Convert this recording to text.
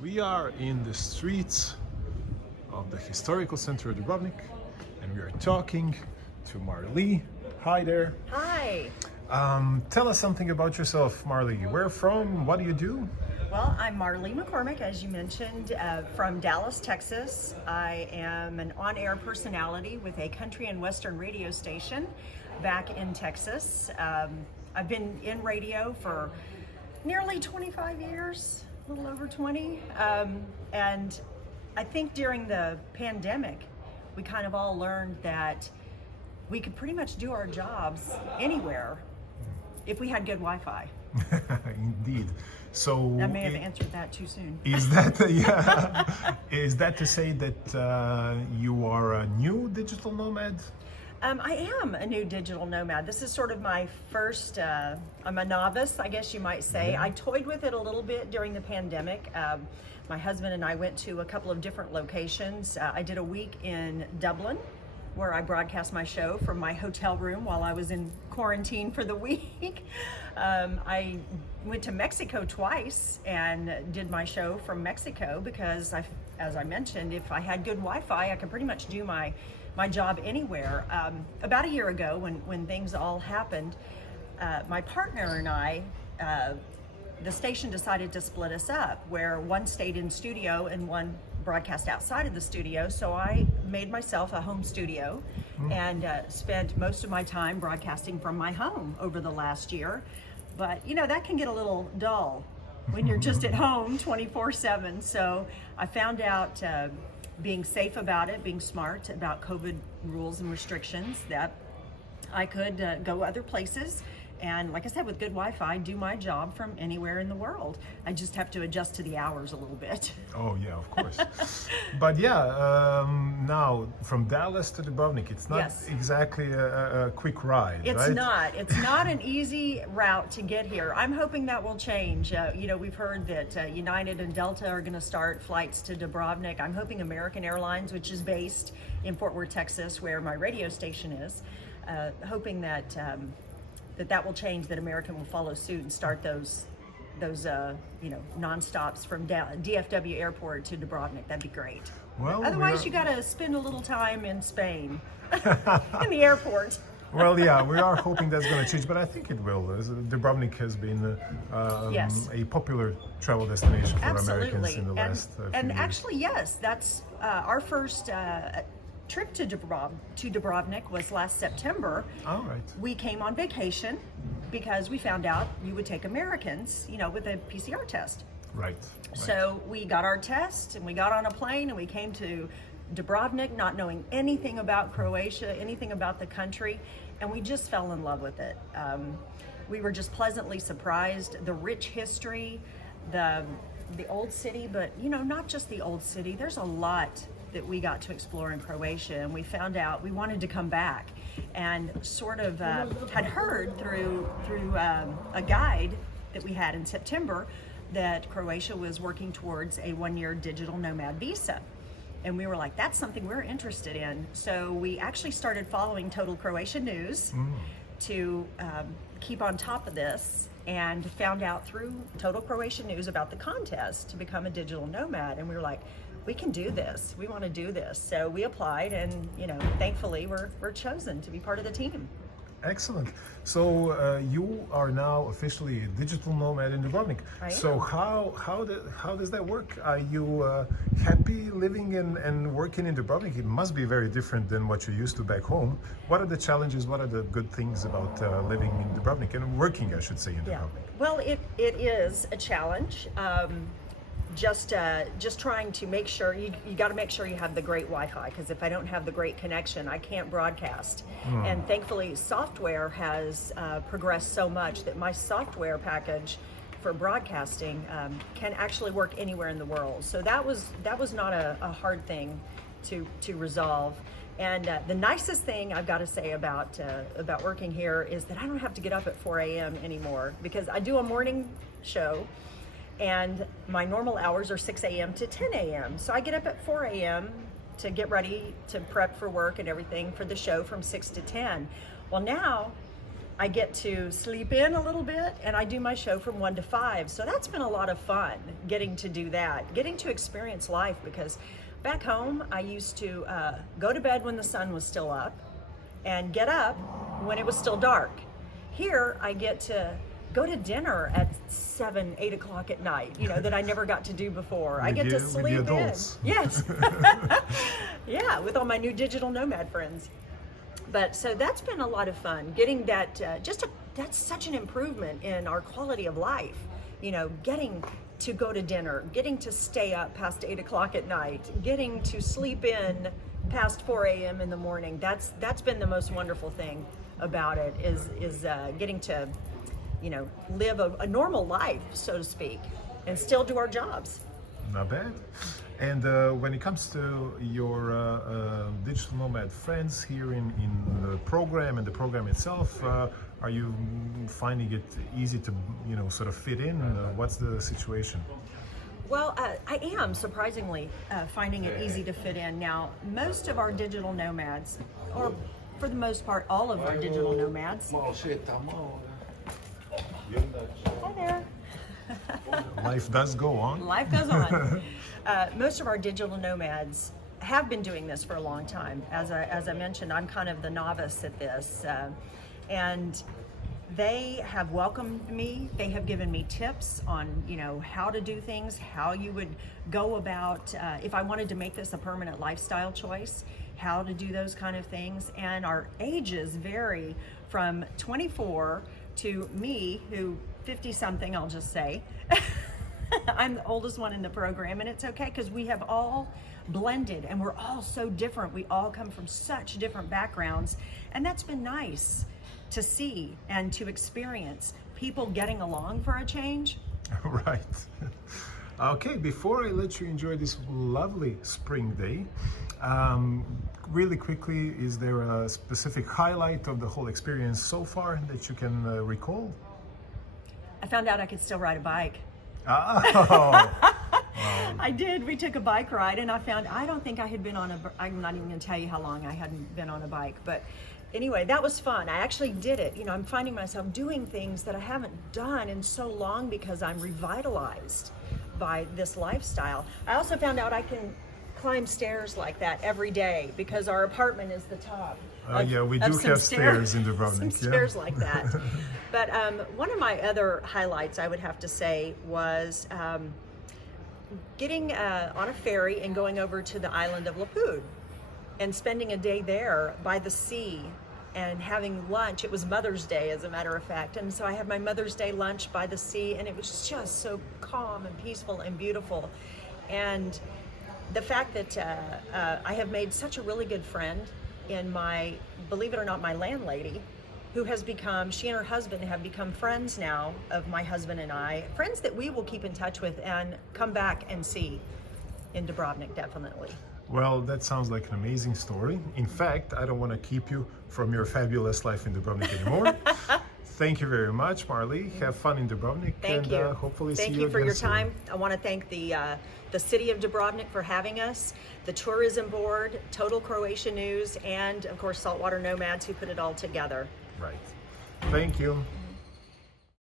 We are in the streets of the historical center of Dubrovnik, and we are talking to Marlee. Hi there. Hi. Tell us something about yourself, Marlee. Where from? What do you do? Well, I'm Marlee McCormick, as you mentioned, from Dallas, Texas. I am an on-air personality with a country and western radio station back in Texas. I've been in radio for nearly 25 years, a little over 20. And I think during the pandemic, we kind of all learned that we could pretty much do our jobs anywhere if we had good Wi-Fi. Indeed. So I may have answered that too soon. Is that is that to say that you are a new digital nomad? I am a new digital nomad. This is sort of my first, I'm a novice, I guess you might say. I toyed with it a little bit during the pandemic. My husband and I went to a couple of different locations. I did a week in Dublin, where I broadcast my show from my hotel room while I was in quarantine for the week. I went to Mexico twice and did my show from Mexico because, as I mentioned, if I had good Wi-Fi, I could pretty much do my job anywhere. About a year ago, when things all happened, my partner and I, the station decided to split us up, where one stayed in studio and one broadcast outside of the studio. So I made myself a home studio and spent most of my time broadcasting from my home over the last year. But you know, that can get a little dull when you're just at home 24/7. So I found out, being safe about it, being smart about COVID rules and restrictions, that I could go other places. And like I said, with good Wi-Fi, do my job from anywhere in the world. I just have to adjust to the hours a little bit. Oh yeah, of course. But yeah, now from Dallas to Dubrovnik, it's not exactly a quick ride, It's right? not. It's not an easy route to get here. I'm hoping that will change. You know, we've heard that United and Delta are going to start flights to Dubrovnik. I'm hoping American Airlines, which is based in Fort Worth, Texas, where my radio station is, hoping that that will change, that American will follow suit and start those non-stops from DFW Airport to Dubrovnik. That'd be great. Well, otherwise, you got to spend a little time in Spain, in the airport. Well, yeah, we are hoping that's going to change, but I think it will. Dubrovnik has been a popular travel destination for Americans in the last few years. And actually, yes, that's our first trip to Dubrovnik was last September. All right. We came on vacation because we found out you would take Americans, with a PCR test. Right. So we got our test and we got on a plane and we came to Dubrovnik, not knowing anything about Croatia, anything about the country, and we just fell in love with it. We were just pleasantly surprised. The rich history, the old city, but not just the old city. There's a lot that we got to explore in Croatia, and we found out we wanted to come back, and sort of had heard through a guide that we had in September that Croatia was working towards a 1-year digital nomad visa. And we were like, that's something we're interested in. So we actually started following Total Croatia News to keep on top of this, and found out through Total Croatia News about the contest to become a digital nomad. And we were like, we can do this. We want to do this. So we applied, and thankfully we're chosen to be part of the team. Excellent. So you are now officially a digital nomad in Dubrovnik. So how does that work? Are you happy living and working in Dubrovnik? It must be very different than what you're used to back home. What are the challenges? What are the good things about living in Dubrovnik and working, I should say, in Dubrovnik? Well, it is a challenge. Just trying to make sure you got to make sure you have the great Wi-Fi, because if I don't have the great connection, I can't broadcast. And thankfully, software has progressed so much that my software package for broadcasting can actually work anywhere in the world. So that was not a hard thing to resolve. And the nicest thing I've got to say about working here is that I don't have to get up at 4 a.m. anymore, because I do a morning show. And my normal hours are 6 a.m. to 10 a.m. So I get up at 4 a.m. to get ready to prep for work and everything for the show from 6 to 10. Well, now I get to sleep in a little bit, and I do my show from 1 to 5. So that's been a lot of fun, getting to do that, getting to experience life, because back home, I used to go to bed when the sun was still up and get up when it was still dark. Here, I get to go to dinner at 7, 8 o'clock at night, that I never got to do before. I get to sleep in. Yes. Yeah, with all my new digital nomad friends. But so that's been a lot of fun, getting that, that's such an improvement in our quality of life, getting to go to dinner, getting to stay up past 8 o'clock at night, getting to sleep in past 4 a.m. in the morning. That's been the most wonderful thing about it, is getting to, live a normal life, so to speak, and still do our jobs. Not bad. And when it comes to your digital nomad friends here in the program and the program itself, are you finding it easy to, sort of fit in? What's the situation? Well, I am surprisingly finding it easy to fit in. Now, most of our digital nomads, or for the most part, all of our digital nomads. Hi there. Life does go on. Life goes on. Most of our digital nomads have been doing this for a long time. As I mentioned, I'm kind of the novice at this. And they have welcomed me. They have given me tips on, how to do things, how you would go about, if I wanted to make this a permanent lifestyle choice, how to do those kind of things. And our ages vary from 24 to me, who 50 something, I'll just say. I'm the oldest one in the program, and it's okay, because we have all blended and we're all so different. We all come from such different backgrounds, and that's been nice to see and to experience people getting along for a change. Right. Okay, before I let you enjoy this lovely spring day, really quickly, is there a specific highlight of the whole experience so far that you can recall? I found out I could still ride a bike. Oh. I did. We took a bike ride, and I don't think I had been on I'm not even going to tell you how long I hadn't been on a bike, but anyway, that was fun. I actually did it. I'm finding myself doing things that I haven't done in so long, because I'm revitalized by this lifestyle. I also found out I can climb stairs like that every day, because our apartment is the top. Yeah, we do have stairs in Dubrovnik. Some stairs like that. But one of my other highlights, I would have to say, was getting on a ferry and going over to the island of Lapud and spending a day there by the sea and having lunch. It was Mother's Day, as a matter of fact, and so I had my Mother's Day lunch by the sea, and it was just so calm and peaceful and beautiful. And the fact that I have made such a really good friend in my, believe it or not, my landlady, who has become, she and her husband have become friends now of my husband and I, friends that we will keep in touch with and come back and see in Dubrovnik, definitely. Well, that sounds like an amazing story. In fact, I don't want to keep you from your fabulous life in Dubrovnik anymore. Thank you very much, Marlee. Have fun in Dubrovnik. Thank you. Hopefully Thank see you for again your soon. time. I want to thank the city of Dubrovnik for having us, the tourism board, Total Croatia News, and of course Saltwater Nomads, who put it all together. Right. Thank you.